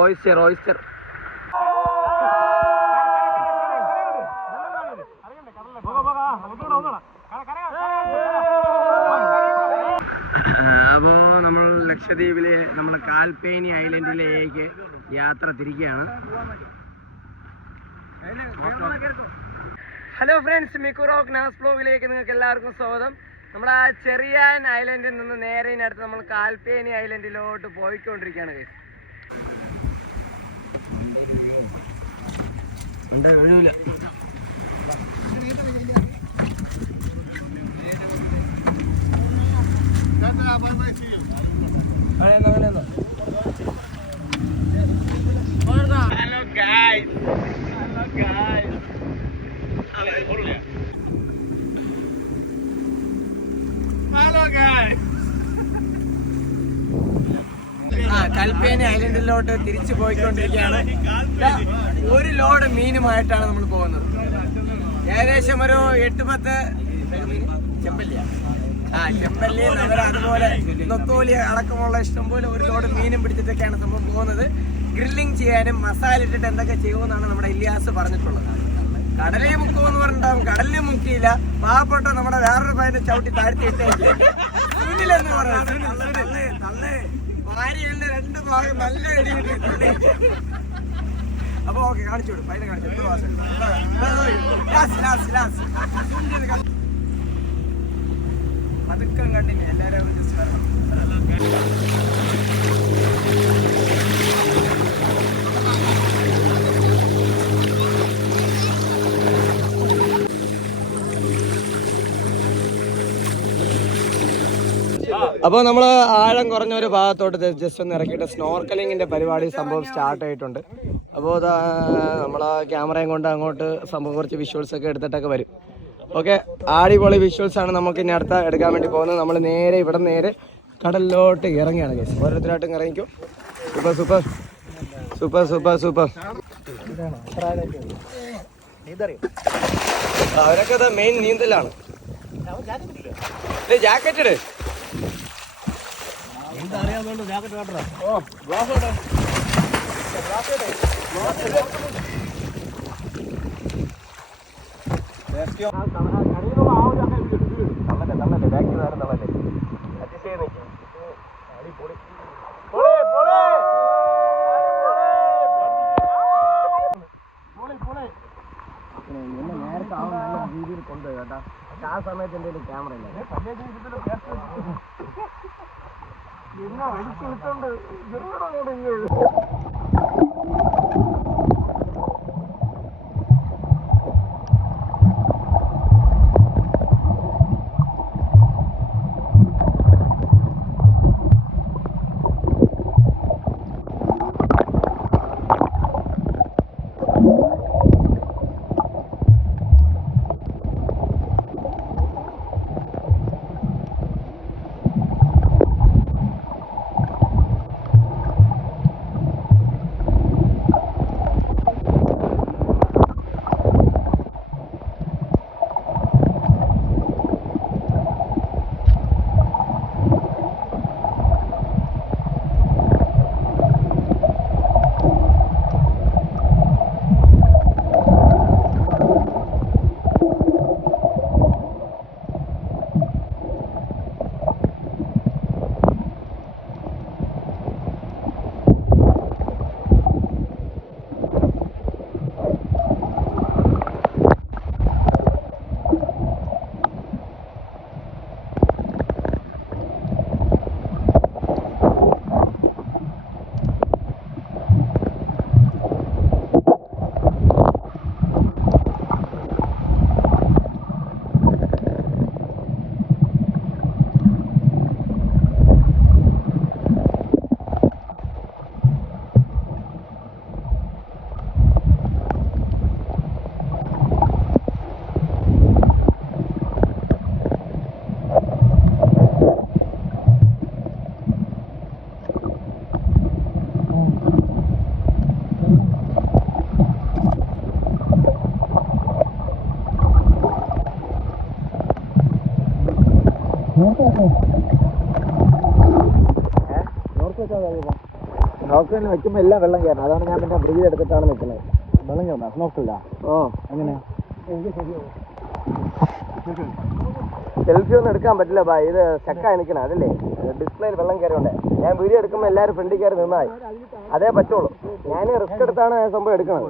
Oyster oyster. അപ്പോൾ നമ്മൾ ലക്ഷദ്വീപിലെ നമ്മൾ കാൽപ്പേനി ഐലൻഡിലേക്ക് യാത്ര തിരിക്കുകയാണ്. ഹലോ ഫ്രണ്ട്സ്, മിക്കുറോക്ക് നാസ് വ്ലോഗിലേക്ക് നിങ്ങൾക്ക് എല്ലാവർക്കും സ്വാഗതം. നമ്മൾ ആ ചെറിയാൻ ഐലൻഡിൽ നിന്ന് നേരെ അടുത്ത് നമ്മൾ കാൽപ്പേനി ഐലൻഡിലോട്ട് പോയിക്കൊണ്ടിരിക്കുകയാണ്. വീഴൂല. Hello guys, hello guys. Kalpeni ഐലൻഡിലോട്ട് തിരിച്ചു പോയിക്കൊണ്ടിരിക്കുകയാണ്. ഒരു ലോഡ് മീനുമായിട്ടാണ് നമ്മൾ പോകുന്നത്. ഏകദേശം ഒരു 8-10 ചെമ്പല്ലി, ചെമ്പല്ലി, നവര, അതുപോലെ നൊത്തോലി അടക്കമുള്ള ഇഷ്ടംപോലെ ഒരു ലോഡ് മീനും പിടിച്ചിട്ടൊക്കെയാണ് നമ്മൾ പോകുന്നത്. ഗ്രില്ലിങ് ചെയ്യാനും മസാല ഇട്ടിട്ട് എന്തൊക്കെ ചെയ്യുമെന്നാണ് നമ്മുടെ ഇല്യാസ് പറഞ്ഞിട്ടുള്ളത്. കടലിൽ മുക്കുമെന്ന് പറഞ്ഞിട്ടുണ്ടാവും, കടലിൽ മുക്കിയില്ല. പാവപ്പെട്ട നമ്മുടെ വേറൊരു പയ്യനെ ചവിട്ടി താഴ്ത്തി ഇട്ടേക്ക് സുനിലെന്ന് പറയുന്നത്. ഭാര്യയുടെ 2 ഭാഗം നല്ല എഴുതി. അപ്പൊ ഓക്കെ, കാണിച്ചു വിടും. പയ്യനെ കാണിച്ചു. പതുക്കം കണ്ടില്ല എല്ലാവരും. അപ്പോൾ നമ്മൾ ആഴം കുറഞ്ഞ ഒരു ഭാഗത്തോട്ട് ജസ്റ്റ് ഒന്ന് ഇറക്കിയിട്ട് സ്നോർക്കലിങ്ങിൻ്റെ പരിപാടി സംഭവം സ്റ്റാർട്ട് ആയിട്ടുണ്ട്. അപ്പോൾ നമ്മൾ ക്യാമറയും കൊണ്ട് അങ്ങോട്ട് സംഭവം കുറച്ച് വിഷ്വൽസൊക്കെ എടുത്തിട്ടൊക്കെ വരും. ഓക്കെ, അടിപൊളി വിഷ്വൽസാണ് നമുക്ക് ഇനി അടുത്ത എടുക്കാൻ വേണ്ടി പോകുന്നത്. നമ്മൾ നേരെ ഇവിടെ നേരെ കടലിലോട്ട് ഇറങ്ങിയാണ് കേസ്. ഓരോരുത്തരായിട്ടും ഇറങ്ങിക്കും. Super super super super super. അവരൊക്കെ അത് മെയിൻ നീന്തലാണ്. ജാക്കറ്റ് ഇട്. അറിയാവുന്നതുകൊണ്ട് ജാക്കറ്റ് വേണ്ട. ഓ, ഗ്ലാസ് ഉണ്ട്. തള്ളല്ലേ ബാക്കി വേറെ തള്ളല്ലേ. അഡ്ജസ്റ്റ് ചെയ്ത് നിൽക്കും. എന്നെ നേരത്തെ ആവും നല്ല രീതിയിൽ കൊണ്ടുപോയി കേട്ടാ. പക്ഷെ ആ സമയത്ത് എൻ്റെ ക്യാമറ ഇല്ല. എന്നാ വലിച്ചു വിട്ടോണ്ട് സ്നോർക്കലിൽ വെക്കുമ്പോൾ എല്ലാം വെള്ളം കയറണം. അതാണ് ഞാൻ പിന്നെ ബ്രീഡ് എടുത്തിട്ടാണ് നിൽക്കുന്നത്. വെള്ളം കയറണം സ്നോർക്കലില്ല. അങ്ങനെ സെൽഫി ഒന്നും എടുക്കാൻ പറ്റില്ല ബാ, ഇത് ചെക്കായി നിൽക്കണം. അതല്ലേ ഡിസ്പ്ലേയിൽ വെള്ളം കയറിയുണ്ട്. ഞാൻ വീഡിയോ എടുക്കുമ്പോൾ എല്ലാവരും ഫ്രണ്ടിൽ കയറി നിന്നായി അതേ പറ്റുള്ളൂ. ഞാൻ റിസ്ക് എടുത്താണ് സംഭവം എടുക്കുന്നത്.